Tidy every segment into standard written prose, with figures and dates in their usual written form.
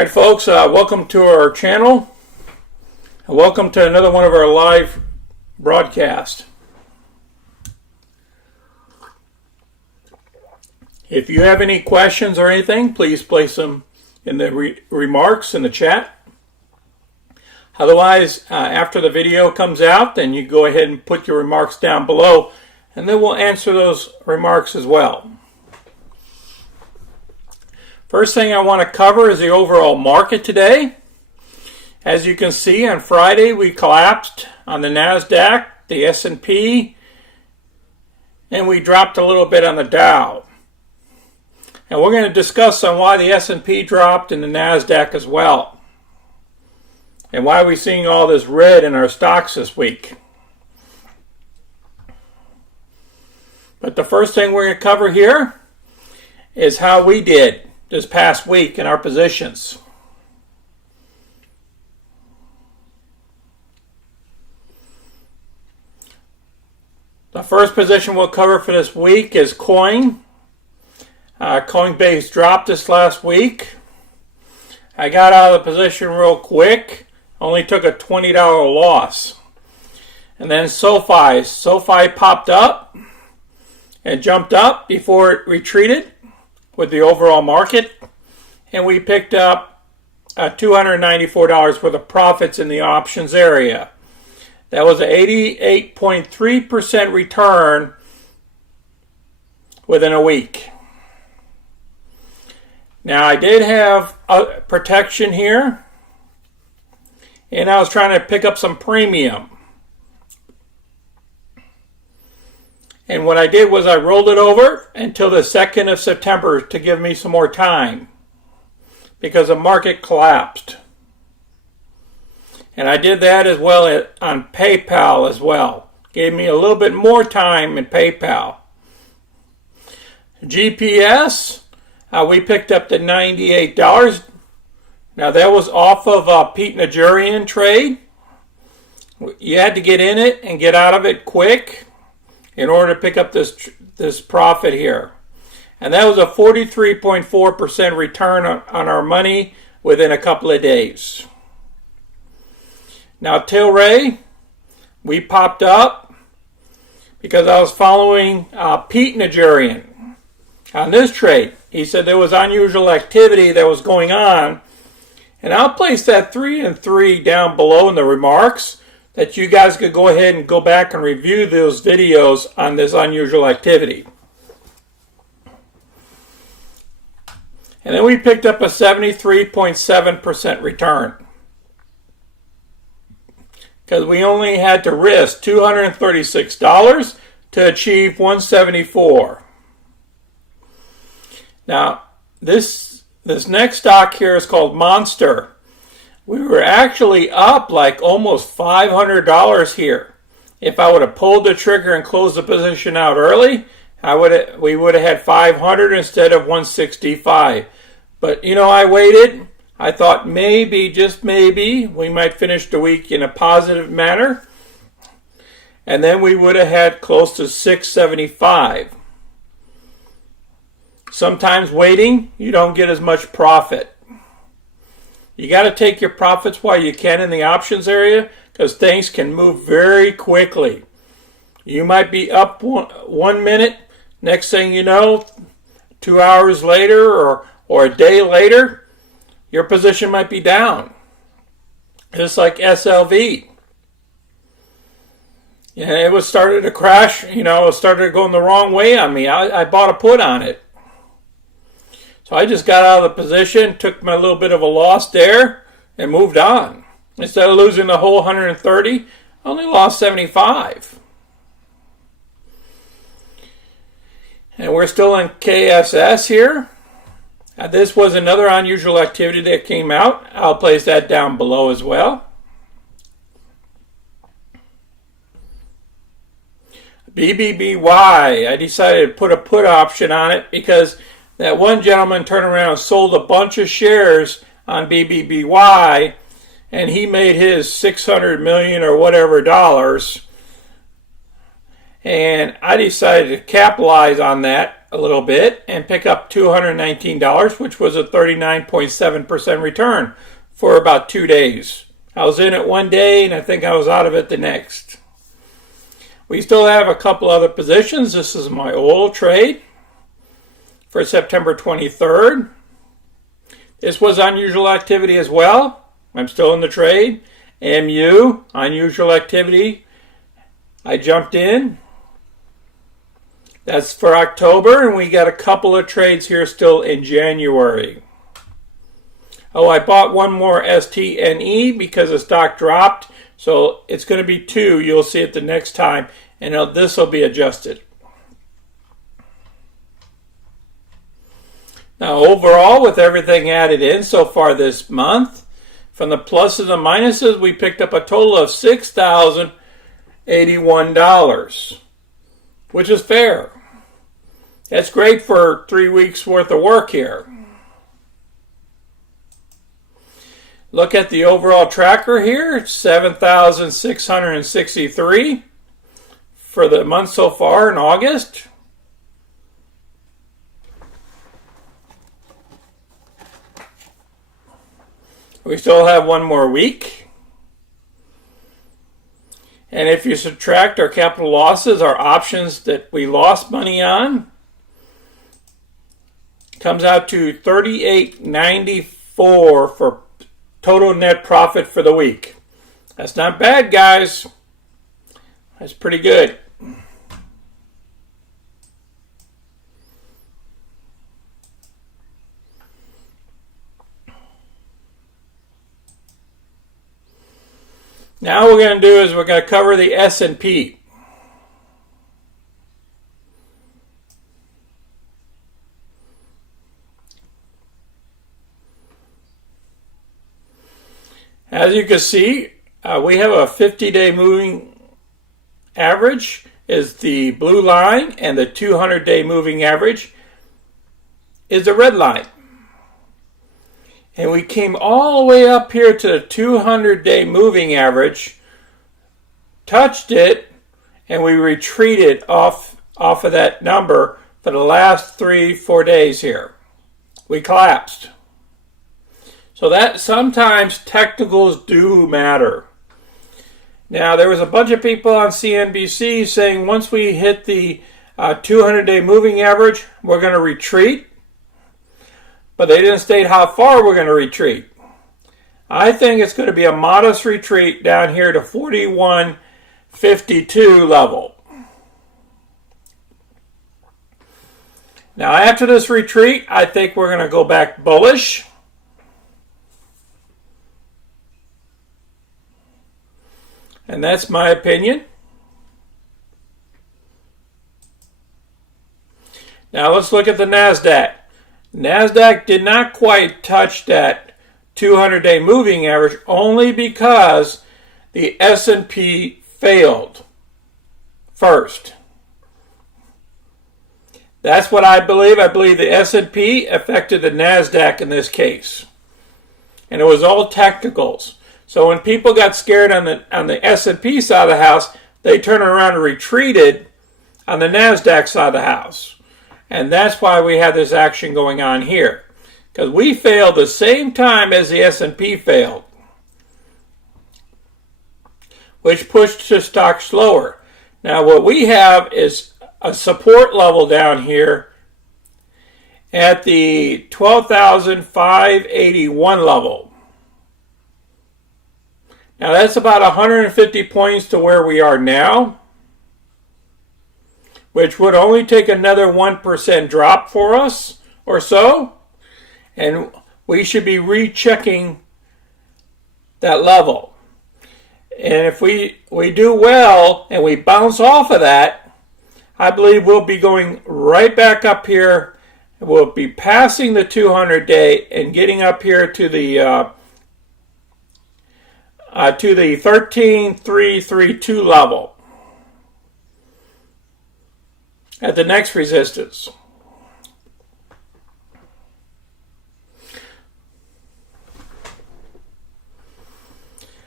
Alright folks, welcome to our channel. Welcome to another one of our live broadcasts. If you have any questions or anything, please place them in the remarks in the chat. Otherwise, after the video comes out, then you go ahead and put your remarks down below, and then we'll answer those remarks as well. First thing I want to cover is the overall market today. As you can see, on Friday we collapsed on the NASDAQ, the S&P, and we dropped a little bit on the Dow. And we're going to discuss on why the S&P dropped and the NASDAQ as well, and why we're seeing all this red in our stocks this week. But the first thing we're going to cover here is how we did this past week in our positions. The first position we'll cover for this week is coin. COINBASE dropped this last week. I got out of the position real quick. Only took a $20 loss. And then SOFI popped up and jumped up before it retreated with the overall market, and we picked up $294 worth of profits in the options area. That was an 88.3% return within a week. Now I did have protection here, and I was trying to pick up some premium. And what I did was I rolled it over until the 2nd of September to give me some more time, because the market collapsed. And I did that as well on PayPal as well. Gave me a little bit more time in PayPal. GPS, we picked up to $98. Now that was off of a Pete Najarian trade. You had to get in it and get out of it quick in order to pick up this profit here. And that was a 43.4% return on our money within a couple of days. Now TILRAY, we popped up because I was following Pete Najarian on this trade. He said there was unusual activity that was going on, and I'll place that 3 and 3 down below in the remarks, that you guys could go ahead and go back and review those videos on this unusual activity. And then we picked up a 73.7% return, because we only had to risk $236 to achieve $174. Now this next stock here is called Monster. We were actually up like almost $500 here. If I would have pulled the trigger and closed the position out early, we would have had 500 instead of 165. But you know, I waited. I thought maybe, just maybe, we might finish the week in a positive manner, and then we would have had close to 675. Sometimes waiting, you don't get as much profit. You got to take your profits while you can in the options area, because things can move very quickly. You might be up one minute, next thing you know, 2 hours later or a day later, your position might be down. Just like SLV. And it was started to crash, you know, it started going the wrong way on me. I bought a put on it. So I just got out of the position, took my little bit of a loss there, and moved on. Instead of losing the whole 130, I only lost 75. And we're still in KSS here. This was another unusual activity that came out. I'll place that down below as well. BBBY, I decided to put a put option on it because that one gentleman turned around and sold a bunch of shares on BBBY, and he made his 600 million or whatever dollars. And I decided to capitalize on that a little bit and pick up $219, which was a 39.7% return for about 2 days. I was in it one day and I think I was out of it the next. We still have a couple other positions. This is my oil trade for September 23rd. This was unusual activity as well. I'm still in the trade. MU, unusual activity. I jumped in. That's for October, and we got a couple of trades here still in January. Oh, I bought one more STNE because the stock dropped, so it's going to be 2. You'll see it the next time, and this will be adjusted. Now, overall, with everything added in so far this month, from the pluses and minuses, we picked up a total of $6,081, which is fair. That's great for 3 weeks worth of work here. Look at the overall tracker here, 7,663 for the month so far in August. We still have one more week. And if you subtract our capital losses, our options that we lost money on, comes out to $38.94 for total net profit for the week. That's not bad, guys. That's pretty good. Now what we're going to do is we're going to cover the S&P. As you can see, we have a 50-day moving average is the blue line, and the 200-day moving average is the red line. And we came all the way up here to the 200-day moving average, touched it, and we retreated off of that number for the last 3-4 days here. We collapsed. So that sometimes technicals do matter. Now, there was a bunch of people on CNBC saying once we hit the 200-day moving average, we're going to retreat. But they didn't state how far we're going to retreat. I think it's going to be a modest retreat down here to 41.52 level. Now, after this retreat, I think we're going to go back bullish. And that's my opinion. Now let's look at the NASDAQ. NASDAQ did not quite touch that 200-day moving average only because the S&P failed first. That's what I believe. I believe the S&P affected the NASDAQ in this case. And it was all technicals. So when people got scared on the S&P side of the house, they turned around and retreated on the NASDAQ side of the house. And that's why we have this action going on here. Because we failed the same time as the S&P failed, which pushed the stock slower. Now what we have is a support level down here at the 12,581 level. Now that's about 150 points to where we are now, which would only take another 1% drop for us or so, and we should be rechecking that level. And if we do well and we bounce off of that, I believe we'll be going right back up here. We'll be passing the 200-day and getting up here to the 13,332 level at the next resistance.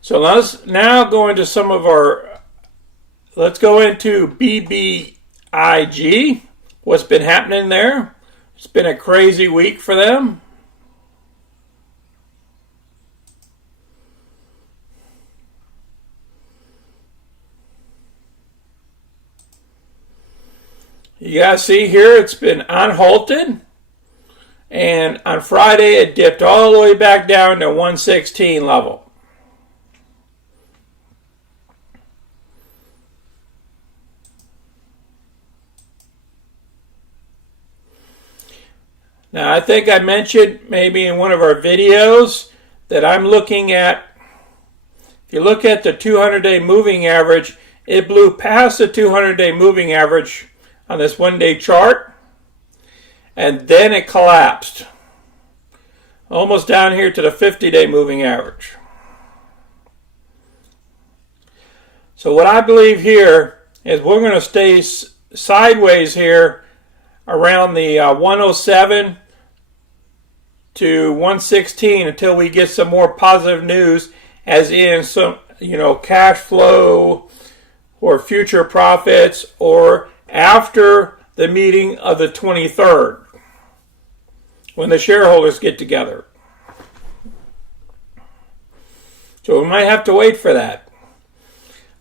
So let's now go into some of our, let's go into BBIG, what's been happening there. It's been a crazy week for them. You guys see here, it's been unhalted. And on Friday, it dipped all the way back down to 116 level. Now, I think I mentioned maybe in one of our videos that I'm looking at, if you look at the 200-day moving average, it blew past the 200-day moving average on this one-day chart, and then it collapsed almost down here to the 50-day moving average. So what I believe here is we're going to stay sideways here around the 107 to 116 until we get some more positive news, as in some, cash flow or future profits, or after the meeting of the 23rd, when the shareholders get together. So we might have to wait for that.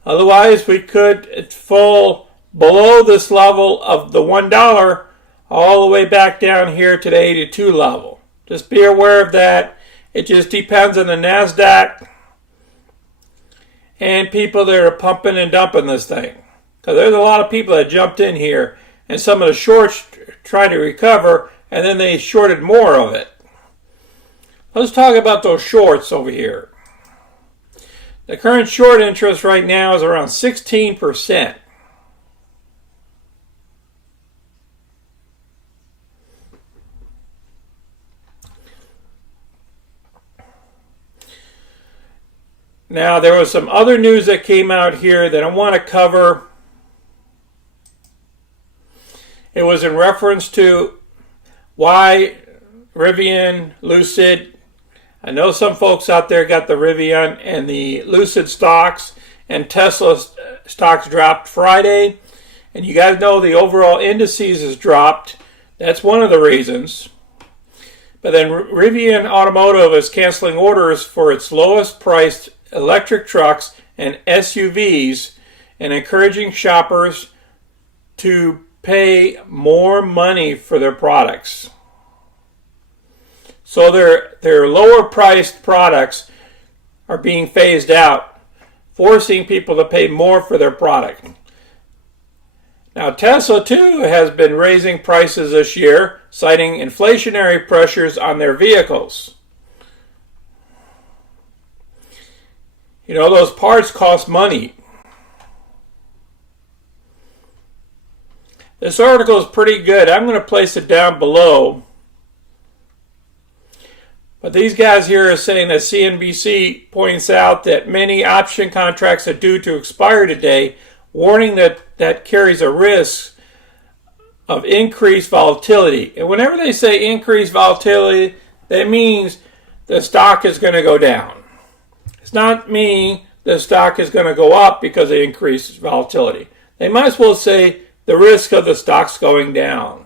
Otherwise, we could fall below this level of the $1 all the way back down here to the 82 level. Just be aware of that. It just depends on the NASDAQ and people that are pumping and dumping this thing. Because there's a lot of people that jumped in here, and some of the shorts trying to recover, and then they shorted more of it. Let's talk about those shorts over here. The current short interest right now is around 16%. Now, there was some other news that came out here that I want to cover. It was in reference to why Rivian, Lucid. I know some folks out there got the Rivian and the Lucid stocks, and Tesla stocks dropped Friday. And you guys know the overall indices has dropped. That's one of the reasons. But then Rivian Automotive is canceling orders for its lowest priced electric trucks and SUVs, and encouraging shoppers to pay more money for their products. So their lower priced products are being phased out, forcing people to pay more for their product. Now, Tesla too has been raising prices this year, citing inflationary pressures on their vehicles. Those parts cost money. This article is pretty good. I'm going to place it down below. But these guys here are saying that CNBC points out that many option contracts are due to expire today, warning that carries a risk of increased volatility. And whenever they say increased volatility, that means the stock is going to go down. It's not mean the stock is going to go up because of increased volatility. They might as well say the risk of the stock's going down.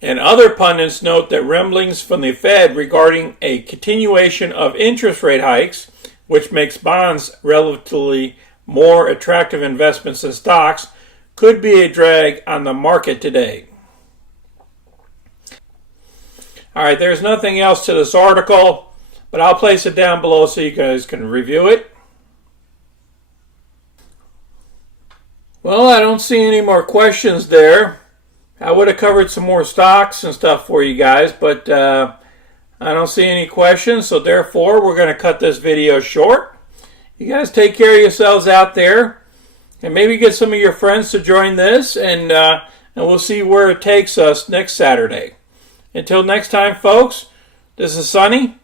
And other pundits note that rumblings from the Fed regarding a continuation of interest rate hikes, which makes bonds relatively more attractive investments than stocks, could be a drag on the market today. All right, there's nothing else to this article, but I'll place it down below so you guys can review it. Well, I don't see any more questions there. I would have covered some more stocks and stuff for you guys, but I don't see any questions, so therefore we're going to cut this video short. You guys take care of yourselves out there, and maybe get some of your friends to join this, and we'll see where it takes us next Saturday. Until next time, folks, this is Sonny.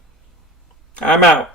I'm out.